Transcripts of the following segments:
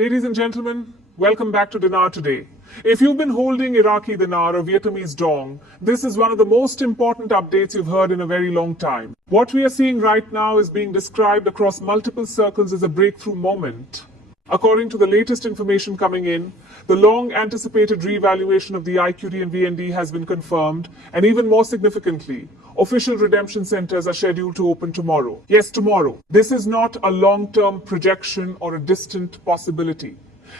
Ladies and gentlemen, welcome back to Dinar Today. If you've been holding Iraqi Dinar or Vietnamese Dong, this is one of the most important updates you've heard in a very long time. What we are seeing right now is being described across multiple circles as a breakthrough moment. According to the latest information coming in, the long-anticipated revaluation of the IQD and VND has been confirmed, and even more significantly, official redemption centers are scheduled to open tomorrow. Yes, tomorrow. This is not a long-term projection or a distant possibility.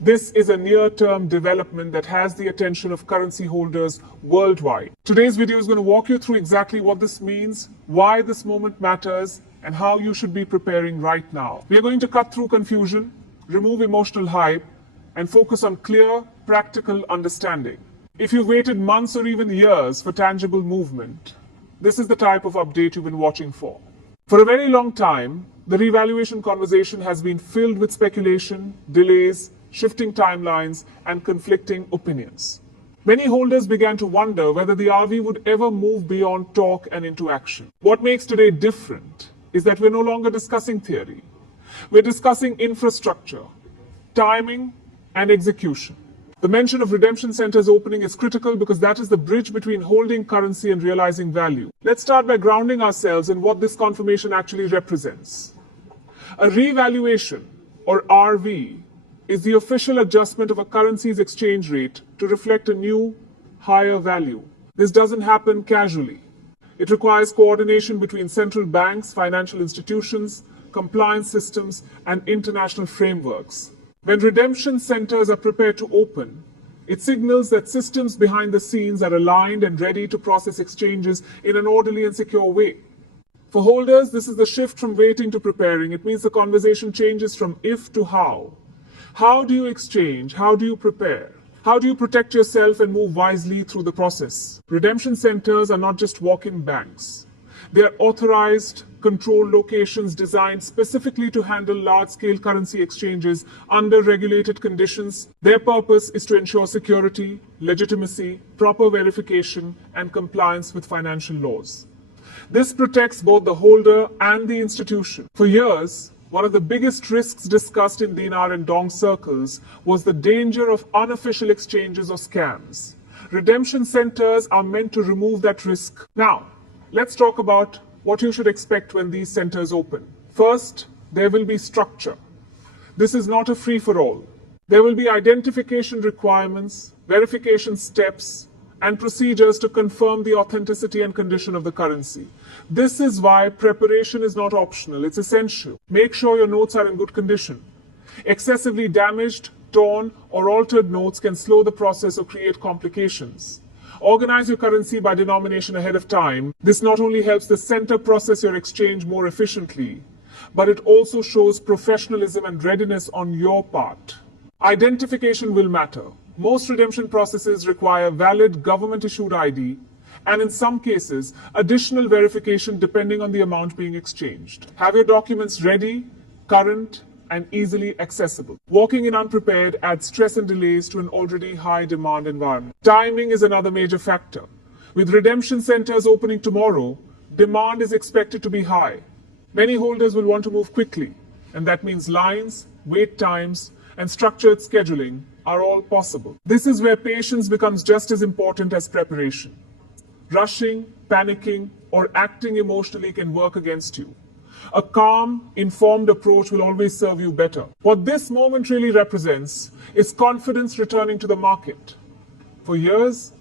This is a near-term development that has the attention of currency holders worldwide. Today's video is going to walk you through exactly what this means, why this moment matters, and how you should be preparing right now. We are going to cut through confusion, remove emotional hype, and focus on clear, practical understanding. If you've waited months or even years for tangible movement, this is the type of update you've been watching for. For a very long time, the revaluation conversation has been filled with speculation, delays, shifting timelines, and conflicting opinions. Many holders began to wonder whether the RV would ever move beyond talk and into action. What makes today different is that we're no longer discussing theory. We're discussing infrastructure, timing, and execution. The mention of redemption centers opening is critical because that is the bridge between holding currency and realizing value. Let's start by grounding ourselves in what this confirmation actually represents. A revaluation, or RV, is the official adjustment of a currency's exchange rate to reflect a new, higher value. This doesn't happen casually. It requires coordination between central banks, financial institutions, compliance systems, and international frameworks. When redemption centers are prepared to open, it signals that systems behind the scenes are aligned and ready to process exchanges in an orderly and secure way. For holders, this is the shift from waiting to preparing. It means the conversation changes from if to how. How do you exchange? How do you prepare? How do you protect yourself and move wisely through the process? Redemption centers are not just walk-in banks. They are authorized, controlled locations designed specifically to handle large-scale currency exchanges under regulated conditions. Their purpose is to ensure security, legitimacy, proper verification, and compliance with financial laws. This protects both the holder and the institution. For years, one of the biggest risks discussed in dinar and dong circles was the danger of unofficial exchanges or scams. Redemption centers are meant to remove that risk. Now, let's talk about what you should expect when these centers open. First, there will be structure. This is not a free-for-all. There will be identification requirements, verification steps, and procedures to confirm the authenticity and condition of the currency. This is why preparation is not optional, it's essential. Make sure your notes are in good condition. Excessively damaged, torn, or altered notes can slow the process or create complications. Organize your currency by denomination ahead of time. This not only helps the center process your exchange more efficiently, but it also shows professionalism and readiness on your part. Identification will matter. Most redemption processes require valid government-issued ID, and in some cases, additional verification depending on the amount being exchanged. Have your documents ready, current, and easily accessible. Walking in unprepared adds stress and delays to an already high-demand environment. Timing is another major factor. With redemption centers opening tomorrow, demand is expected to be high. Many holders will want to move quickly, and that means lines, wait times, and structured scheduling are all possible. This is where patience becomes just as important as preparation. Rushing, panicking, or acting emotionally can work against you. A calm, informed approach will always serve you better. What this moment really represents is confidence returning to the market. For years,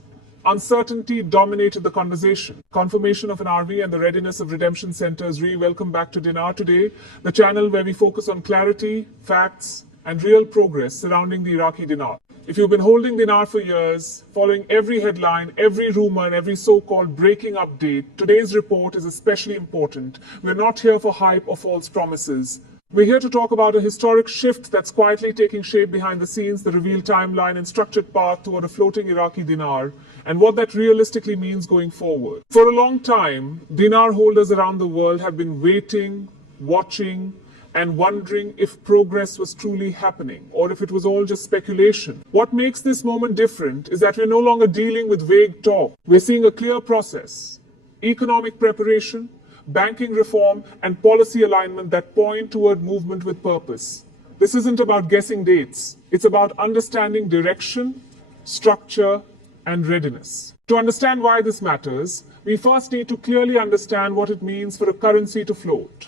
uncertainty dominated the conversation. Confirmation of an RV and the readiness of redemption centers. Welcome back to Dinar Today, the channel where we focus on clarity, facts, and real progress surrounding the Iraqi dinar. If you've been holding dinar for years, following every headline, every rumor, and every so-called breaking update, today's report is especially important. We're not here for hype or false promises. We're here to talk about a historic shift that's quietly taking shape behind the scenes, the revealed timeline and structured path toward a floating Iraqi dinar, and what that realistically means going forward. For a long time, dinar holders around the world have been waiting, watching, and wondering if progress was truly happening or if it was all just speculation. What makes this moment different is that we're no longer dealing with vague talk. We're seeing a clear process, economic preparation, banking reform, and policy alignment that point toward movement with purpose. This isn't about guessing dates. It's about understanding direction, structure, and readiness. To understand why this matters, we first need to clearly understand what it means for a currency to float.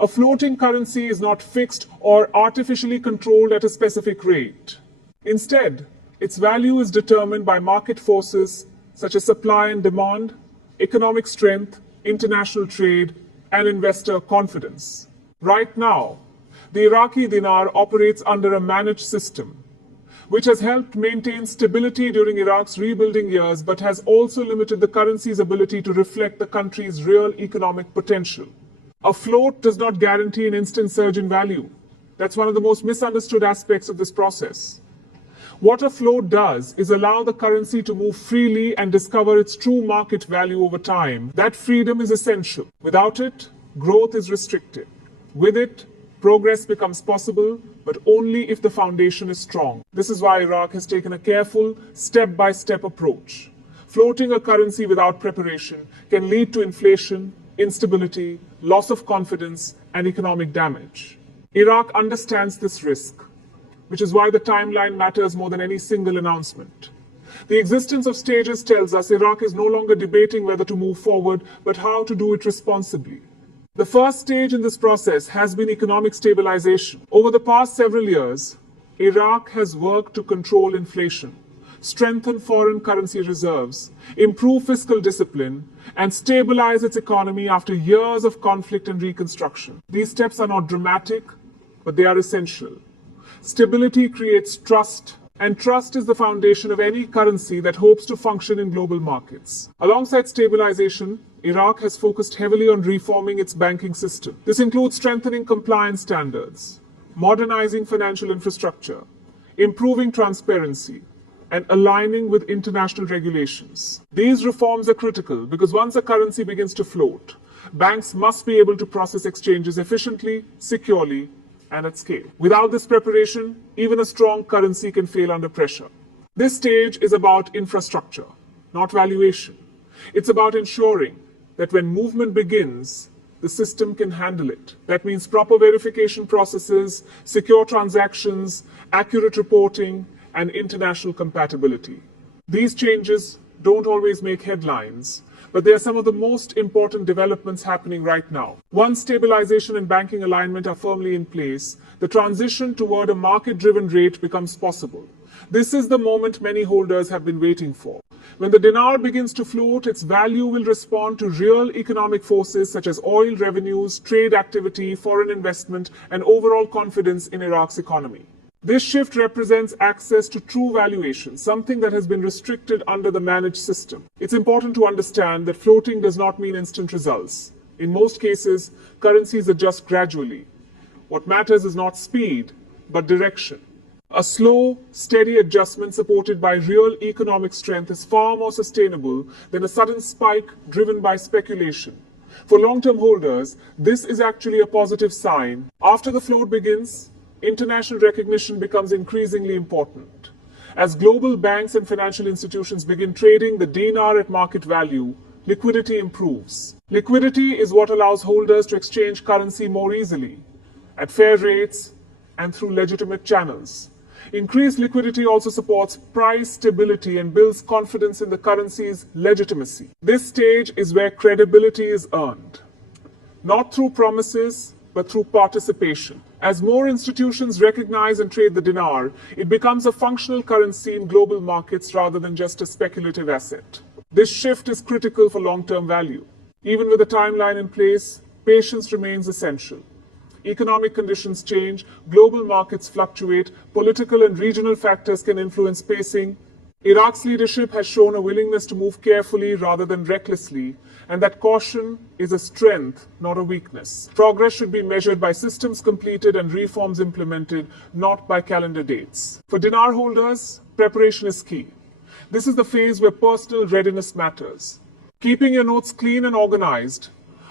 A floating currency is not fixed or artificially controlled at a specific rate. Instead, its value is determined by market forces such as supply and demand, economic strength, international trade, and investor confidence. Right now, the Iraqi dinar operates under a managed system, which has helped maintain stability during Iraq's rebuilding years but has also limited the currency's ability to reflect the country's real economic potential. A float does not guarantee an instant surge in value. That's one of the most misunderstood aspects of this process. What a float does is allow the currency to move freely and discover its true market value over time. That freedom is essential. Without it, growth is restricted. With it, progress becomes possible, but only if the foundation is strong. This is why Iraq has taken a careful, step-by-step approach. Floating a currency without preparation can lead to inflation, instability, loss of confidence, and economic damage. Iraq understands this risk, which is why the timeline matters more than any single announcement. The existence of stages tells us Iraq is no longer debating whether to move forward, but how to do it responsibly. The first stage in this process has been economic stabilization. Over the past several years, Iraq has worked to control inflation, strengthen foreign currency reserves, improve fiscal discipline, and stabilize its economy after years of conflict and reconstruction. These steps are not dramatic, but they are essential. Stability creates trust, and trust is the foundation of any currency that hopes to function in global markets. Alongside stabilization, Iraq has focused heavily on reforming its banking system. This includes strengthening compliance standards, modernizing financial infrastructure, improving transparency, and aligning with international regulations. These reforms are critical because once a currency begins to float, banks must be able to process exchanges efficiently, securely, and at scale. Without this preparation, even a strong currency can fail under pressure. This stage is about infrastructure, not valuation. It's about ensuring that when movement begins, the system can handle it. That means proper verification processes, secure transactions, accurate reporting, and international compatibility. These changes don't always make headlines, but they are some of the most important developments happening right now. Once stabilization and banking alignment are firmly in place, the transition toward a market-driven rate becomes possible. This is the moment many holders have been waiting for. When the dinar begins to float, its value will respond to real economic forces such as oil revenues, trade activity, foreign investment, and overall confidence in Iraq's economy. This shift represents access to true valuation, something that has been restricted under the managed system. It's important to understand that floating does not mean instant results. In most cases, currencies adjust gradually. What matters is not speed, but direction. A slow, steady adjustment supported by real economic strength is far more sustainable than a sudden spike driven by speculation. For long-term holders, this is actually a positive sign. After the float begins, international recognition becomes increasingly important. As global banks and financial institutions begin trading the dinar at market value, liquidity improves. Liquidity is what allows holders to exchange currency more easily, at fair rates, and through legitimate channels. Increased liquidity also supports price stability and builds confidence in the currency's legitimacy. This stage is where credibility is earned, not through promises, but through participation. As more institutions recognize and trade the dinar, it becomes a functional currency in global markets rather than just a speculative asset. This shift is critical for long-term value. Even with a timeline in place, patience remains essential. Economic conditions change, global markets fluctuate, political and regional factors can influence pacing. Iraq's leadership has shown a willingness to move carefully rather than recklessly, and that caution is a strength, not a weakness. Progress should be measured by systems completed and reforms implemented, not by calendar dates. For dinar holders, preparation is key. This is the phase where personal readiness matters. Keeping your notes clean and organized,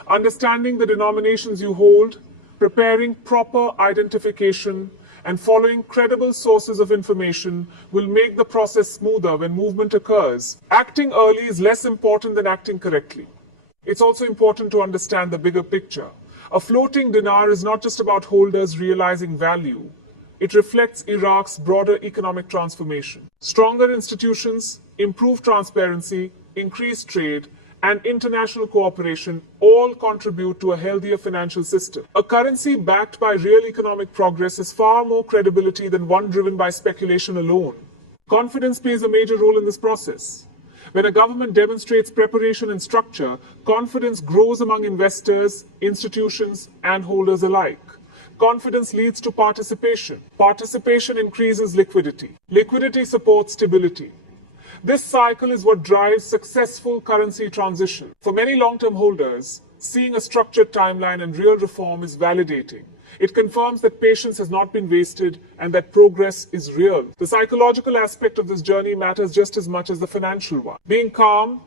understanding the denominations you hold, preparing proper identification, and following credible sources of information will make the process smoother when movement occurs. Acting early is less important than acting correctly. It's also important to understand the bigger picture. A floating dinar is not just about holders realizing value. It reflects Iraq's broader economic transformation. Stronger institutions, improved transparency, increased trade, and international cooperation all contribute to a healthier financial system. A currency backed by real economic progress has far more credibility than one driven by speculation alone. Confidence plays a major role in this process. When a government demonstrates preparation and structure, confidence grows among investors, institutions, and holders alike. Confidence leads to participation. Participation increases liquidity. Liquidity supports stability. This cycle is what drives successful currency transition. For many long-term holders, seeing a structured timeline and real reform is validating. It confirms that patience has not been wasted and that progress is real. The psychological aspect of this journey matters just as much as the financial one. Being calm,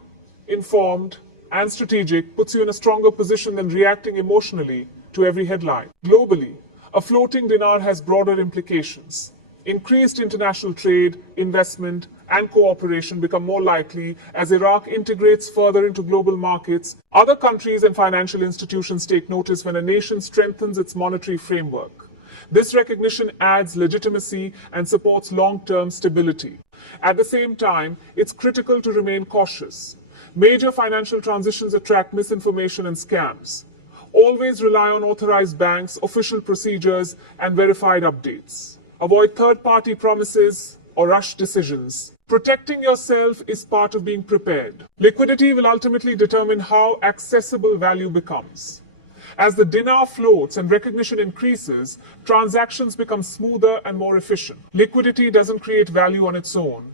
informed, and strategic puts you in a stronger position than reacting emotionally to every headline. Globally, a floating dinar has broader implications. Increased international trade, investment, and cooperation become more likely as Iraq integrates further into global markets. Other countries and financial institutions take notice when a nation strengthens its monetary framework. This recognition adds legitimacy and supports long-term stability. At the same time, it's critical to remain cautious. Major financial transitions attract misinformation and scams. Always rely on authorized banks, official procedures, and verified updates. Avoid third-party promises or rush decisions. Protecting yourself is part of being prepared. Liquidity will ultimately determine how accessible value becomes. As the dinar floats and recognition increases, transactions become smoother and more efficient. Liquidity doesn't create value on its own,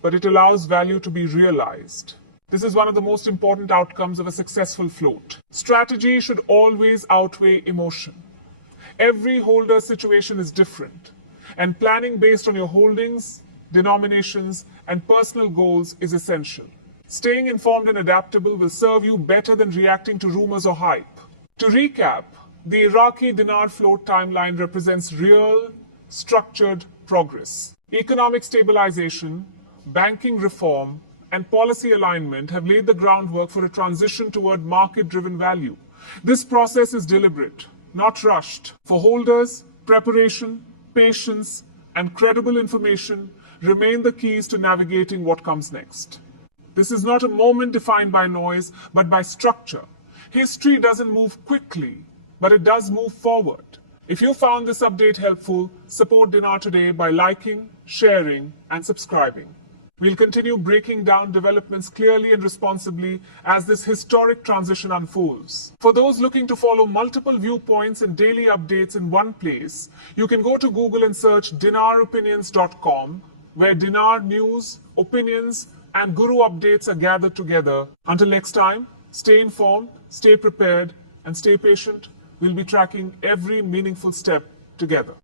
but it allows value to be realized. This is one of the most important outcomes of a successful float. Strategy should always outweigh emotion. Every holder's situation is different, and planning based on your holdings, denominations, and personal goals is essential. Staying informed and adaptable will serve you better than reacting to rumors or hype. To recap, the Iraqi dinar float timeline represents real, structured progress. Economic stabilization, banking reform, and policy alignment have laid the groundwork for a transition toward market-driven value. This process is deliberate, not rushed. For holders, preparation, patience, and credible information remain the keys to navigating what comes next. This is not a moment defined by noise, but by structure. History doesn't move quickly, but it does move forward. If you found this update helpful, support Dinar today by liking, sharing, and subscribing. We'll continue breaking down developments clearly and responsibly as this historic transition unfolds. For those looking to follow multiple viewpoints and daily updates in one place, you can go to Google and search dinaropinions.com, where dinar news, opinions, and guru updates are gathered together. Until next time, stay informed, stay prepared, and stay patient. We'll be tracking every meaningful step together.